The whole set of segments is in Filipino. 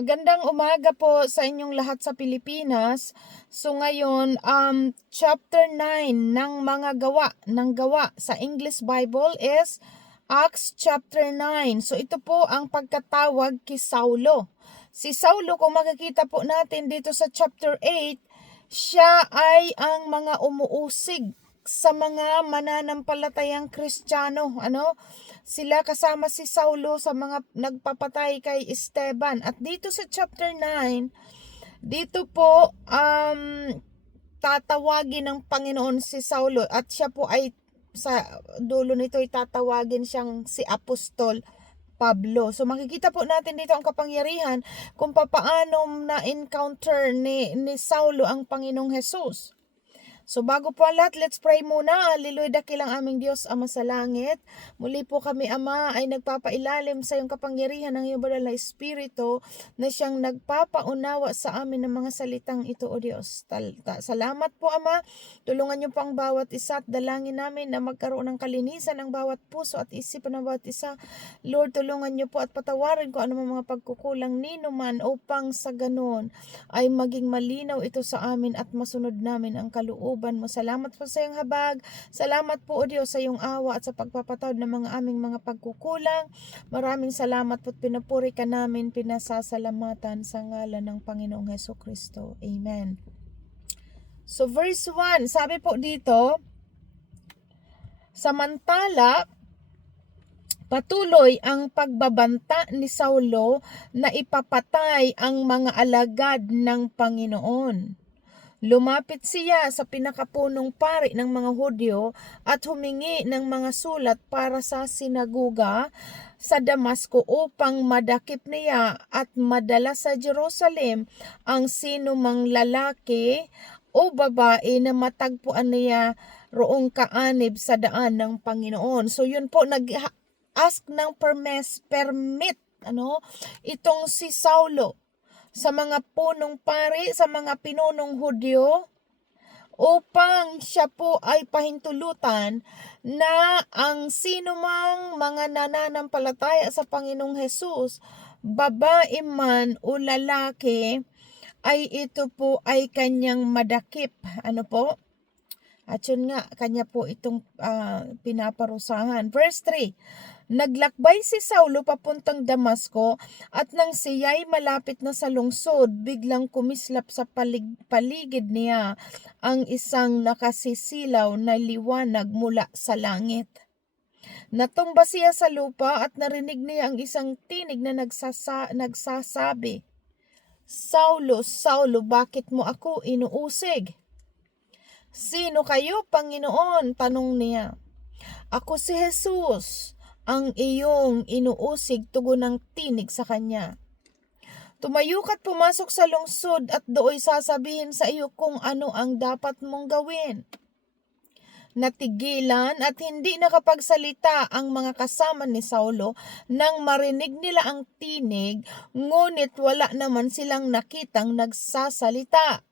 Magandang umaga po sa inyong lahat sa Pilipinas. So ngayon, chapter 9 ng mga gawa sa English Bible is Acts chapter 9. So ito po ang pagkatawag kay Saulo. Si Saulo, kung makikita po natin dito sa chapter 8, siya ay ang mga umuusig sa mga mananampalatayang Kristiyano, sila kasama si Saulo sa mga nagpapatay kay Esteban. At dito sa chapter 9, dito po tatawagin ng Panginoon si Saulo at siya po ay sa dulo nito ay tatawagin siyang si Apostol Pablo. So makikita po natin dito ang kapangyarihan kung papaano na-encounter ni Saulo ang Panginoong Jesus. So bago po ang lahat, let's pray muna. Hallelujah, dakilang aming Diyos, Ama sa langit. Muli po kami, Ama, ay nagpapailalim sa iyong kapangyarihan ng iyong banal na Espiritu na siyang nagpapaunawa sa amin ng mga salitang ito, O Diyos. Salamat po, Ama. Tulungan niyo po ang bawat isa at dalangin namin na magkaroon ng kalinisan ng bawat puso at isipan ng bawat isa. Lord, tulungan niyo po at patawarin ko anumang mga pagkukulang nino man upang sa ganon ay maging malinaw ito sa amin at masunod namin ang kalooban mo. Salamat po sa iyong habag. Salamat po, O Diyos, sa iyong awa at sa pagpapatawad ng mga aming mga pagkukulang. Maraming salamat po at pinupuri ka namin, pinasasalamatan sa ngalan ng Panginoong Hesukristo. Amen. So verse 1, sabi po dito, samantala, patuloy ang pagbabanta ni Saulo na ipapatay ang mga alagad ng Panginoon. Lumapit siya sa pinakapunong pari ng mga Hudyo at humingi ng mga sulat para sa sinaguga sa Damasco upang madakip niya at madala sa Jerusalem ang sinumang lalaki o babae na matagpuan niya roong kaanib sa daan ng Panginoon. So yun po, nag-ask ng permit, itong si Saulo sa mga punong pari, sa mga pinunong Hudyo, upang siya po ay pahintulutan na ang sinumang mga nananampalataya sa Panginoong Hesus, babae man o lalaki, ay ito po ay kanyang madakip. Ano po? At yun nga, kanya po itong pinaparusahan. Verse 3, naglakbay si Saulo papuntang Damasco at nang siya'y malapit na sa lungsod, biglang kumislap sa paligid niya ang isang nakasisilaw na liwanag mula sa langit. Natumba siya sa lupa at narinig niya ang isang tinig na nagsasabi, Saulo, Saulo, bakit mo ako inuusig? Sino kayo, Panginoon? Tanong niya. Ako si Jesus, ang iyong inuusig, tugon ng tinig sa kanya. Tumayo ka't pumasok sa lungsod at dooy sasabihin sa iyo kung ano ang dapat mong gawin. Natigilan at hindi nakapagsalita ang mga kasama ni Saulo nang marinig nila ang tinig, ngunit wala naman silang nakitang nagsasalita.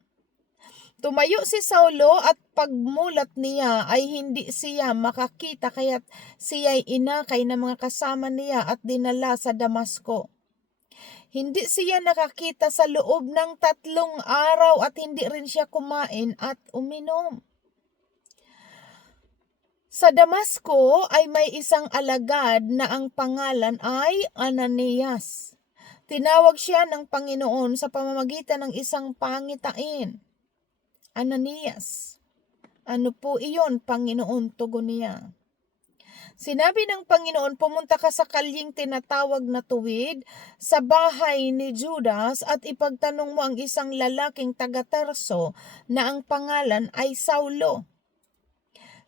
Tumayo si Saulo at pagmulat niya ay hindi siya makakita kaya't siya'y inakay ng mga kasama niya at dinala sa Damasco. Hindi siya nakakita sa loob ng 3 araw at hindi rin siya kumain at uminom. Sa Damasco ay may isang alagad na ang pangalan ay Ananias. Tinawag siya ng Panginoon sa pamamagitan ng isang pangitain. Ananias, ano po iyon, Panginoon? Tugon niya. Sinabi ng Panginoon, pumunta ka sa kalyeng tinatawag na Tuwid, sa bahay ni Judas at ipagtanong mo ang isang lalaking taga-Tarso na ang pangalan ay Saulo.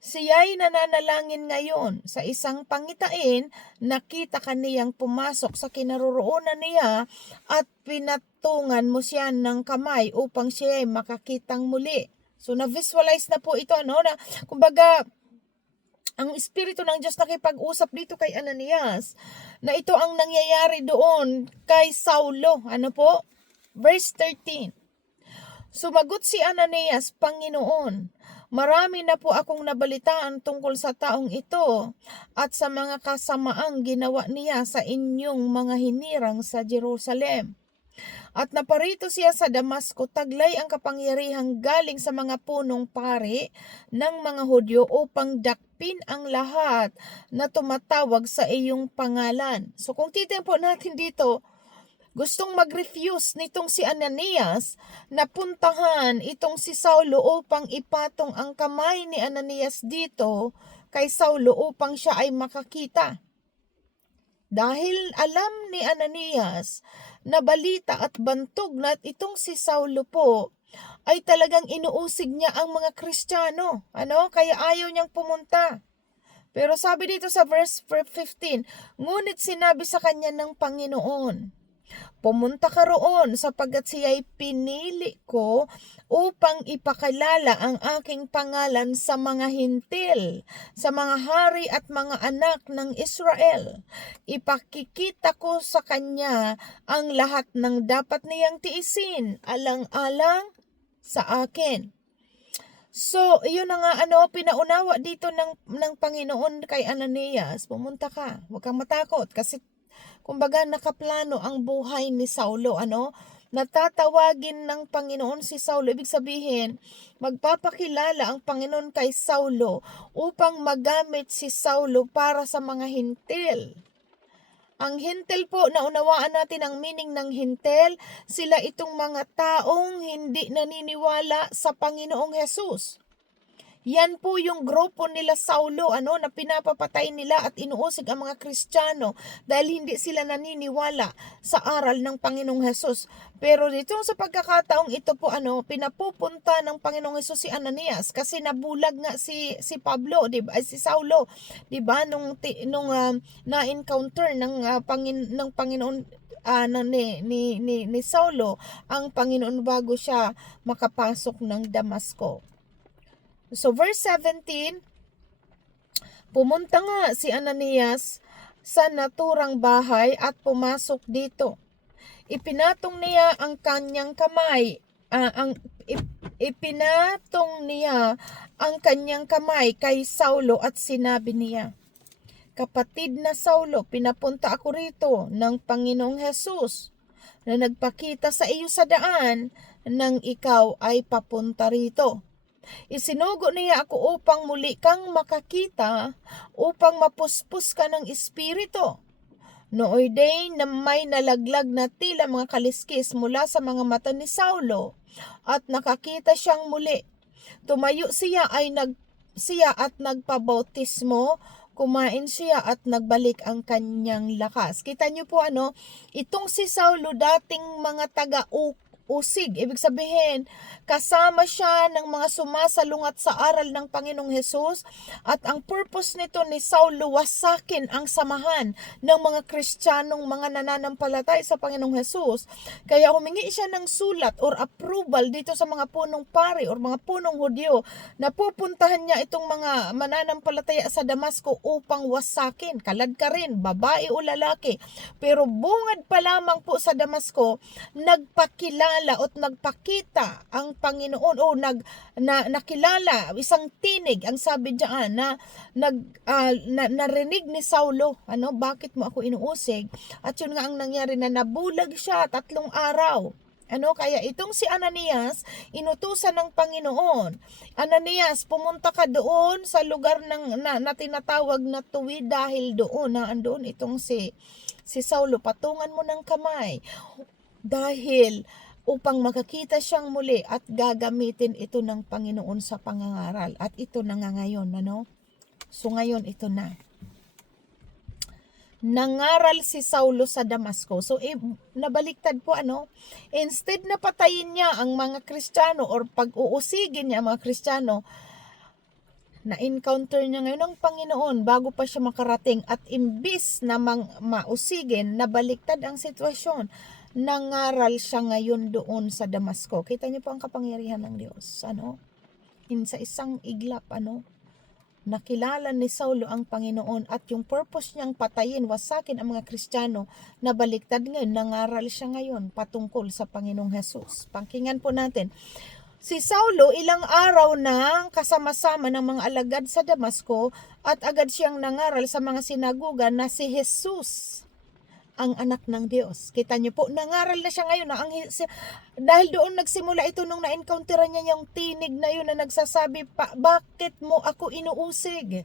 Siya'y nananalangin ngayon. Sa isang pangitain, nakita kaniyang pumasok sa kinaroroonan niya at pinatungan mo siya ng kamay upang siya'y makakitang muli. So na-visualize na po ito, na kumbaga ang Espiritu ng Diyos nakipag-usap dito kay Ananias na ito ang nangyayari doon kay Saulo. Ano po? Verse 13. Sumagot si Ananias, Panginoon, marami na po akong nabalitaan tungkol sa taong ito at sa mga kasamaang ginawa niya sa inyong mga hinirang sa Jerusalem. At naparito siya sa Damasco, taglay ang kapangyarihang galing sa mga punong pari ng mga Hudyo upang dakpin ang lahat na tumatawag sa iyong pangalan. So kung titingnan po natin dito, gustong mag-refuse nitong si Ananias na puntahan itong si Saulo upang ipatong ang kamay ni Ananias dito kay Saulo upang siya ay makakita. Dahil alam ni Ananias na balita at bantog na itong si Saulo po ay talagang inuusig niya ang mga Kristiyano. Kaya ayaw niyang pumunta. Pero sabi dito sa verse 15, ngunit sinabi sa kanya ng Panginoon, pumunta ka roon sapagkat siya'y pinili ko upang ipakilala ang aking pangalan sa mga hintil, sa mga hari at mga anak ng Israel. Ipakikita ko sa kanya ang lahat ng dapat niyang tiisin, alang-alang sa akin. So, yun na nga pinaunawa dito ng Panginoon kay Ananias, pumunta ka, huwag kang matakot kasi kumbaga nakaplano ang buhay ni Saulo, natatawagin ng Panginoon si Saulo. Ibig sabihin, magpapakilala ang Panginoon kay Saulo upang magamit si Saulo para sa mga hintil. Ang hintil po, naunawaan natin ang meaning ng hintil, sila itong mga taong hindi naniniwala sa Panginoong Hesus. Yan po yung grupo nila Saulo, na pinapapatay nila at inuusig ang mga Kristiyano dahil hindi sila naniniwala sa aral ng Panginoong Hesus. Pero dito sa pagkakataong ito po, pinapupunta ng Panginoong Hesus si Ananias kasi nabulag nga si Pablo, diba? Si Saulo, diba? Nung na-encounter ng Panginoon ni Saulo ang Panginoon bago siya makapasok ng Damasco. So verse 17, pumunta nga si Ananias sa naturang bahay at pumasok dito. Ipinatong niya ang kanyang kamay, ipinatong niya ang kanyang kamay kay Saulo at sinabi niya, kapatid na Saulo, pinapunta ako rito ng Panginoong Hesus na nagpakita sa iyo sa daan nang ikaw ay papunta rito. Isinugo niya ako upang muli kang makakita, upang mapuspos ka ng espiritu. Nooy day na may nalaglag na tila mga kaliskis mula sa mga mata ni Saulo, at nakakita siyang muli. Tumayo siya at nagpabautismo, kumain siya at nagbalik ang kanyang lakas. Kita niyo po itong si Saulo dating mga taga-usig. Ibig sabihin, kasama siya ng mga sumasalungat sa aral ng Panginoong Hesus, at ang purpose nito ni Saulo wasakin ang samahan ng mga Kristiyanong mga nananampalatay sa Panginoong Hesus. Kaya humingi siya ng sulat or approval dito sa mga punong pari or mga punong Hudyo na pupuntahan niya itong mga mananampalataya sa Damasco upang wasakin. Kalad ka rin, babae o lalaki. Pero bungad pa lamang po sa Damasco, nagpakilala at nagpakita ang Panginoon o nakilala, isang tinig ang sabi diyan na narinig ni Saulo, bakit mo ako inuusig? At yun nga ang nangyari, na nabulag siya 3 araw. Kaya itong si Ananias, inutusan ng Panginoon. Ananias, pumunta ka doon sa lugar na tinatawag na Tuwi, dahil doon andoon itong si Saulo, patungan mo ng kamay. Dahil upang makakita siyang muli at gagamitin ito ng Panginoon sa pangangaral. At ito na nga ngayon, So ngayon ito na. Nangaral si Saulo sa Damasco. So nabaliktad po instead na patayin niya ang mga Kristiyano or pag-uusigin niya ang mga Kristiyano, na-encounter niya ngayon ang Panginoon bago pa siya makarating, at imbis na mausigin, nabaliktad ang sitwasyon. Nangaral siya ngayon doon sa Damasco. Kita niyo po ang kapangyarihan ng Diyos. Sa isang iglap, nakilala ni Saulo ang Panginoon, at yung purpose niyang patayin, wasakin ang mga Kristiyano, nabaliktad ngayon. Nangaral siya ngayon patungkol sa Panginoong Hesus. Pakinggan po natin. Si Saulo, ilang araw na kasama-sama ng mga alagad sa Damasco, at agad siyang nangaral sa mga sinagoga na si Jesus ang anak ng Diyos. Kita niyo po, nangaral na siya ngayon na dahil doon nagsimula ito nung na-encounter niya yung tinig na yun na nagsasabi pa, bakit mo ako inuusig?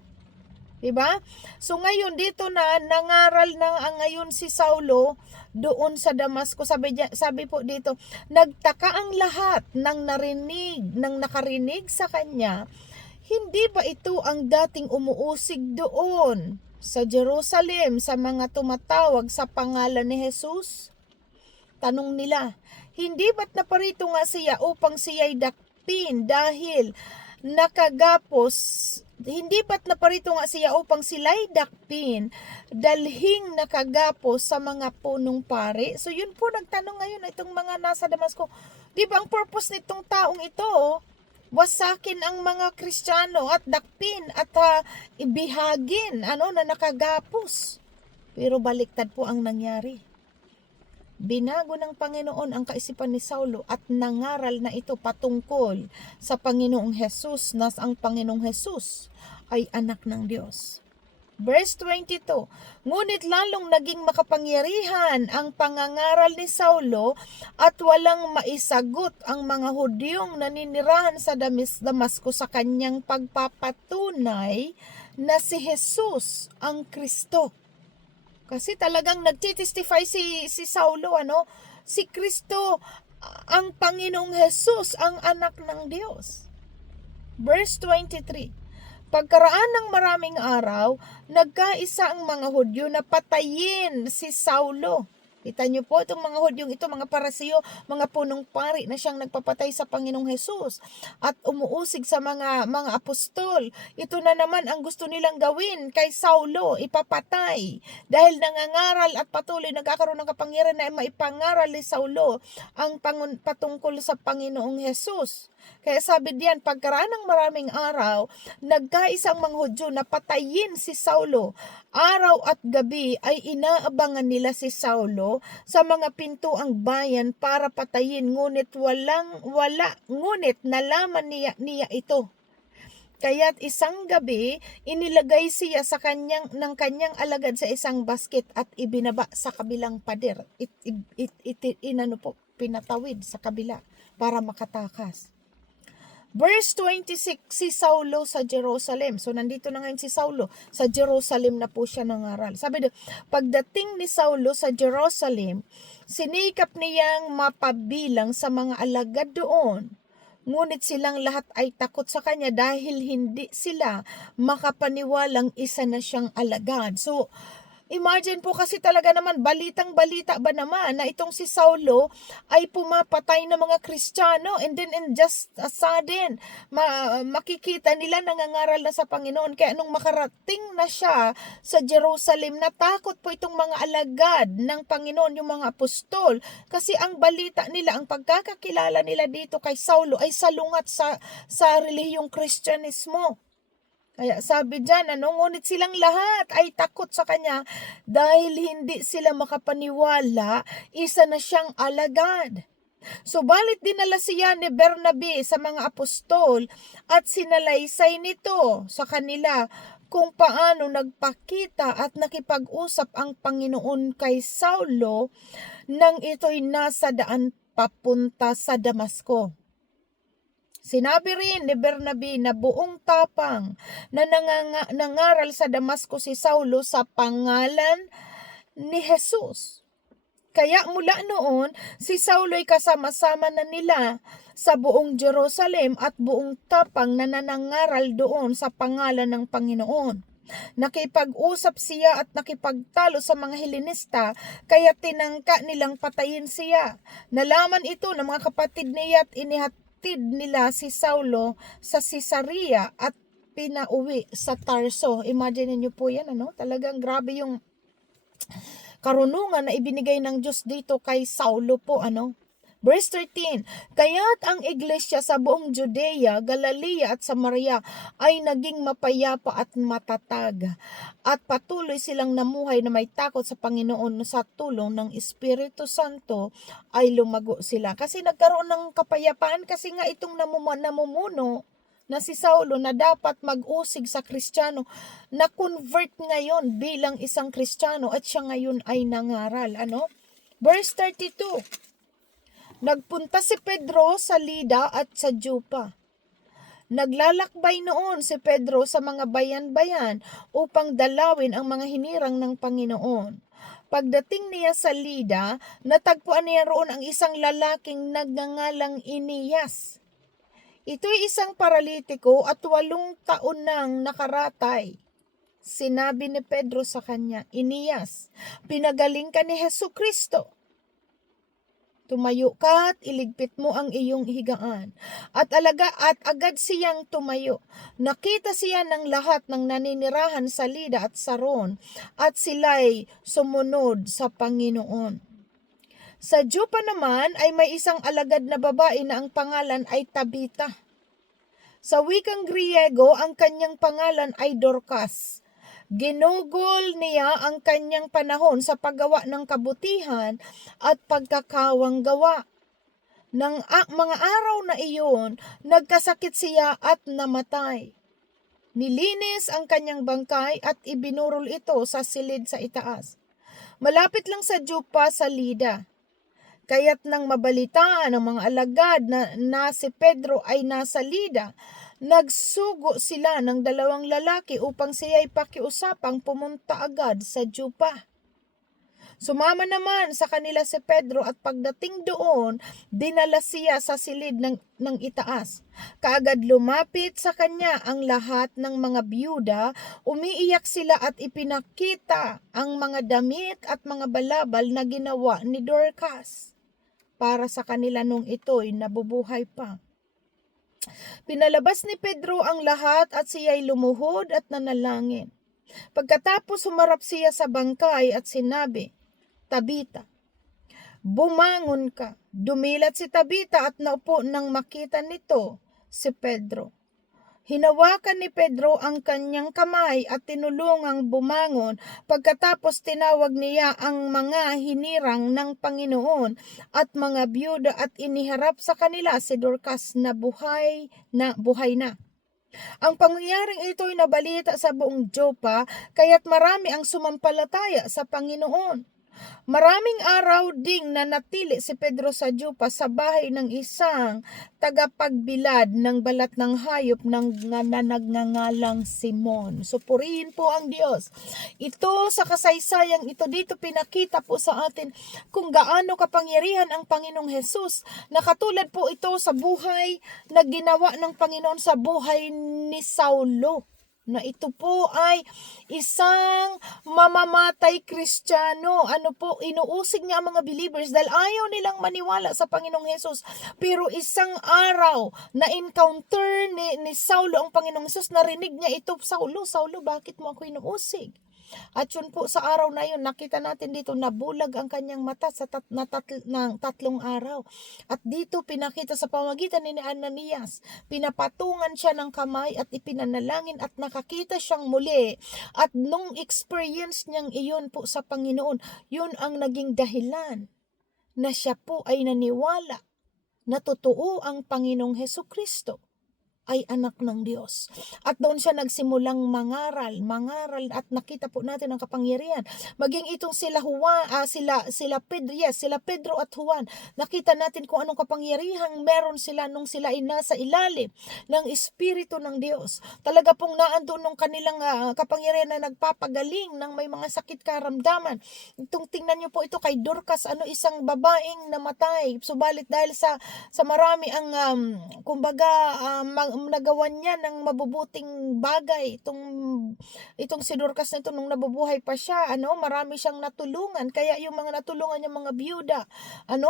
Diba? So ngayon dito na nangaral na ngayon si Saulo doon sa Damasco. Sabi po dito, nagtaka ang lahat nang nakarinig sa kanya. Hindi ba ito ang dating umuusig doon sa Jerusalem sa mga tumatawag sa pangalan ni Jesus? Tanong nila, hindi ba't naparito nga siya upang siya'y dakpin dahil hindi ba't naparito nga siya upang sila'y dakpin, dalhing nakagapos sa mga punong pari? So yun po nagtanong ngayon itong mga nasa Damasco. Di ba ang purpose nitong taong ito, wasakin ang mga Kristiyano at dakpin at ibihagin na nakagapos. Pero baliktad po ang nangyari. Binago ng Panginoon ang kaisipan ni Saulo at nangaral na ito patungkol sa Panginoong Hesus na ang Panginoong Hesus ay anak ng Diyos. Verse 22, ngunit lalong naging makapangyarihan ang pangangaral ni Saulo at walang maisagot ang mga Hudyong naninirahan sa Damasco sa kanyang pagpapatunay na si Jesus ang Kristo. Kasi talagang nagtitestify si Saulo, si Kristo, ang Panginoong Jesus, ang anak ng Diyos. Verse 23, pagkaraan ng maraming araw, nagkaisa ang mga Hudyo na patayin si Saulo. Kita niyo po itong mga Hudyong ito, mga Parasiyo, mga punong pari na siyang nagpapatay sa Panginoong Hesus at umuusig sa mga apostol. Ito na naman ang gusto nilang gawin kay Saulo, ipapatay. Dahil nangangaral at patuloy nagkakaroon ng kapangyarihan na maipangaral ni Saulo ang patungkol sa Panginoong Hesus. Kaya sabi diyan, pagkaraan ng maraming araw, nagkaisa ang mga Hudyo na patayin si Saulo. Araw at gabi ay inaabangan nila si Saulo sa mga pintuang bayan para patayin, ngunit ngunit nalaman niya ito. Kaya't isang gabi, inilagay siya sa ng kanyang alagad sa isang basket at ibinaba sa kabilang pader. Pinatawid sa kabila para makatakas. Verse 26, si Saulo sa Jerusalem. So, nandito na ngayon si Saulo. Sa Jerusalem na po siya nangaral. Sabi doon, pagdating ni Saulo sa Jerusalem, sinikap niyang mapabilang sa mga alagad doon. Ngunit silang lahat ay takot sa kanya dahil hindi sila makapaniwalang isa na siyang alagad. So, imagine po kasi talaga naman, balitang-balita ba naman na itong si Saulo ay pumapatay ng mga Kristiyano, and then in just a sudden, makikita nila nangangaral na sa Panginoon. Kaya nung makarating na siya sa Jerusalem, natakot po itong mga alagad ng Panginoon, yung mga apostol, kasi ang balita nila, ang pagkakakilala nila dito kay Saulo ay salungat sa relihiyong Kristyanismo. Kaya sabi dyan, ngunit silang lahat ay takot sa kanya dahil hindi sila makapaniwala, isa na siyang alagad. Subalit dinala siya ni Bernabe sa mga apostol at sinalaysay nito sa kanila kung paano nagpakita at nakipag-usap ang Panginoon kay Saulo nang ito'y nasa daan papunta sa Damasco. Sinabi rin ni Bernabe na buong tapang na nangaral sa Damasco si Saulo sa pangalan ni Jesus. Kaya mula noon, si Saulo ay kasama-sama na nila sa buong Jerusalem at buong tapang na nanangaral doon sa pangalan ng Panginoon. Nakipag-usap siya at nakipagtalo sa mga Helenista, kaya tinangka nilang patayin siya. Nalaman ito ng mga kapatid niya at inihatid nila si Saulo sa Caesarea at pinauwi sa Tarso. Imagine niyo po yan, Talagang grabe yung karunungan na ibinigay ng Diyos dito kay Saulo po, Verse 13, kaya't ang iglesia sa buong Judea, Galilea at Samaria ay naging mapayapa at matatag. At patuloy silang namuhay na may takot sa Panginoon. Sa tulong ng Espiritu Santo ay lumago sila. Kasi nagkaroon ng kapayapaan kasi nga itong namumuno na si Saulo na dapat mag-usig sa Kristiyano, na convert ngayon bilang isang Kristiyano at siya ngayon ay nangaral. Verse 32. Nagpunta si Pedro sa Lida at sa Jopa. Naglalakbay noon si Pedro sa mga bayan-bayan upang dalawin ang mga hinirang ng Panginoon. Pagdating niya sa Lida, natagpuan niya roon ang isang lalaking nagngangalang Inias. Ito'y isang paralitiko at 8 taon nang nakaratay. Sinabi ni Pedro sa kanya, Inias, pinagaling ka ni Hesukristo. Tumayo ka at iligpit mo ang iyong higaan. At agad siyang tumayo. Nakita siya ng lahat ng naninirahan sa Lida at Saron, at sila'y sumunod sa Panginoon. Sa Jopa naman ay may isang alagad na babae na ang pangalan ay Tabita. Sa wikang Griego, ang kanyang pangalan ay Dorcas. Ginugol niya ang kanyang panahon sa paggawa ng kabutihan at pagkakawang gawa. Nang mga araw na iyon, nagkasakit siya at namatay. Nilinis ang kanyang bangkay at ibinurol ito sa silid sa itaas. Malapit lang sa Jopa sa Lida. Kaya't nang mabalitaan ng mga alagad na si Pedro ay nasa Lida, nagsugo sila ng 2 lalaki upang siya'y pakiusapang pumunta agad sa Jopa. Sumama naman sa kanila si Pedro at pagdating doon, dinala siya sa silid ng itaas. Kaagad lumapit sa kanya ang lahat ng mga biyuda, umiiyak sila at ipinakita ang mga damit at mga balabal na ginawa ni Dorcas para sa kanila nung ito'y nabubuhay pa. Pinalabas ni Pedro ang lahat at siya'y lumuhod at nanalangin. Pagkatapos humarap siya sa bangkay at sinabi, Tabita, bumangon ka. Dumilat si Tabita at naupo nang makita nito si Pedro. Hinawakan ni Pedro ang kanyang kamay at tinulungang bumangon. Pagkatapos tinawag niya ang mga hinirang ng Panginoon at mga byuda at iniharap sa kanila si Dorcas na buhay na. Ang pangyayaring ito'y nabalita sa buong Jopa, kaya't marami ang sumampalataya sa Panginoon. Maraming araw ding nanatili si Pedro sa Jopa sa bahay ng isang tagapagbilad ng balat ng hayop na nagngangalang Simon. So purihin po ang Diyos. Ito sa kasaysayang ito dito pinakita po sa atin kung gaano kapangyarihan ang Panginoong Hesus. Nakatulad po ito sa buhay na ginawa ng Panginoon sa buhay ni Saulo, na ito po ay isang mamamatay Kristiyano. Inuusig niya ang mga believers dahil ayaw nilang maniwala sa Panginoong Hesus. Pero isang araw na encounter ni Saulo ang Panginoong Hesus, narinig niya ito, Saulo, bakit mo ako inuusig? At yun po sa araw na yun, nakita natin dito nabulag ang kanyang mata sa 3 araw. At dito pinakita sa pamagitan ni Ananias, pinapatungan siya ng kamay at ipinanalangin at nakakita siyang muli. At nung experience niyang iyon po sa Panginoon, yun ang naging dahilan na siya po ay naniwala na totoo ang Panginoong Hesukristo ay anak ng Diyos. At doon siya nagsimulang mangaral at nakita po natin ang kapangyarihan. Maging itong sila Pedro at Juan, nakita natin kung anong kapangyarihang meron sila nung sila ay nasa ilalim ng Espiritu ng Diyos. Talaga pong naandoon nung kanilang kapangyarihan na nagpapagaling ng may mga sakit karamdaman. Itong tingnan niyo po ito kay Dorcas, isang babaeng namatay. Subalit dahil sa marami ang nagawan niya ng mabubuting bagay itong si Dorcas na ito nung nabubuhay pa siya, marami siyang natulungan. Kaya yung mga natulungan niya mga byuda,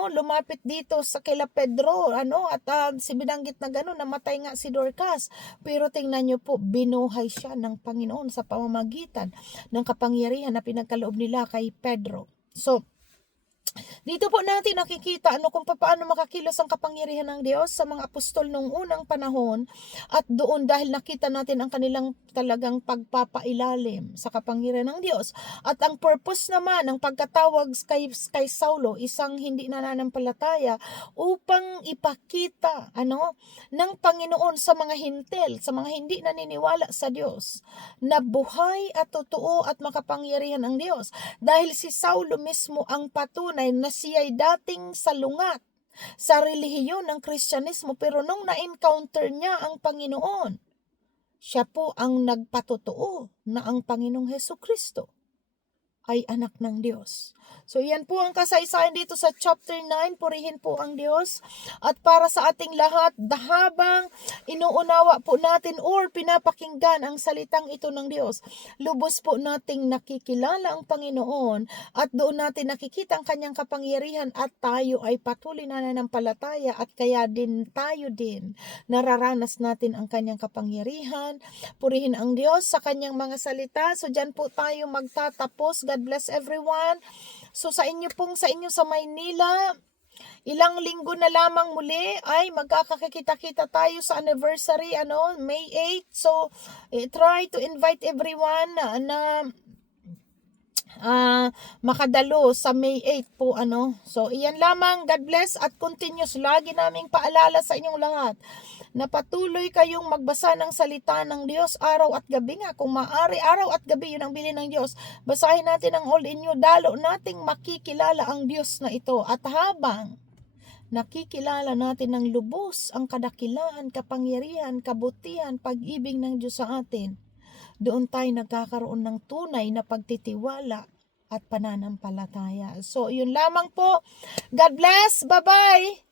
lumapit dito sa kila Pedro, at binanggit na gano'n, namatay nga si Dorcas. Pero tingnan niyo po, binuhay siya ng Panginoon sa pamamagitan ng kapangyarihan na pinagkaloob nila kay Pedro. So, Dito po natin nakikita kung paano makakilos ang kapangyarihan ng Diyos sa mga apostol nung unang panahon, at doon dahil nakita natin ang kanilang talagang pagpapailalim sa kapangyarihan ng Diyos. At ang purpose naman ng pagkatawag kay Saulo, isang hindi nananampalataya, upang ipakita ng Panginoon sa mga hintil, sa mga hindi naniniwala sa Diyos, na buhay at totoo at makapangyarihan ang Diyos. Dahil si Saulo mismo ang patunay na siya'y dating salungat sa relihiyon ng Kristyanismo, pero nung na-encounter niya ang Panginoon, siya po ang nagpatotoo na ang Panginoong Hesukristo ay anak ng Diyos. So yan po ang kasaysayan dito sa chapter 9. Purihin po ang Diyos. At para sa ating lahat, habang inuunawa po natin or pinapakinggan ang salitang ito ng Diyos, lubos po nating nakikilala ang Panginoon at doon natin nakikita ang kanyang kapangyarihan, at tayo ay patuloy na nananampalataya, at kaya din tayo din nararanas natin ang kanyang kapangyarihan. Purihin ang Diyos sa kanyang mga salita. So dyan po tayo magtatapos. God bless everyone. So sa inyo sa Maynila, ilang linggo na lamang muli ay magkakakita-kita tayo sa anniversary, May 8. So try to invite everyone na makadalo sa May 8 po, So iyan lamang. God bless at continuous. Lagi naming paalala sa inyong lahat na patuloy kayong magbasa ng salita ng Diyos araw at gabi nga. Kung maaari, araw at gabi, yun ang bilin ng Diyos. Basahin natin ang Old in New. Dalo nating makikilala ang Diyos na ito. At habang nakikilala natin ng lubos ang kadakilaan, kapangyarihan, kabutihan, pag-ibig ng Diyos sa atin, doon tayo nagkakaroon ng tunay na pagtitiwala at pananampalataya. So, yun lamang po. God bless. Bye-bye.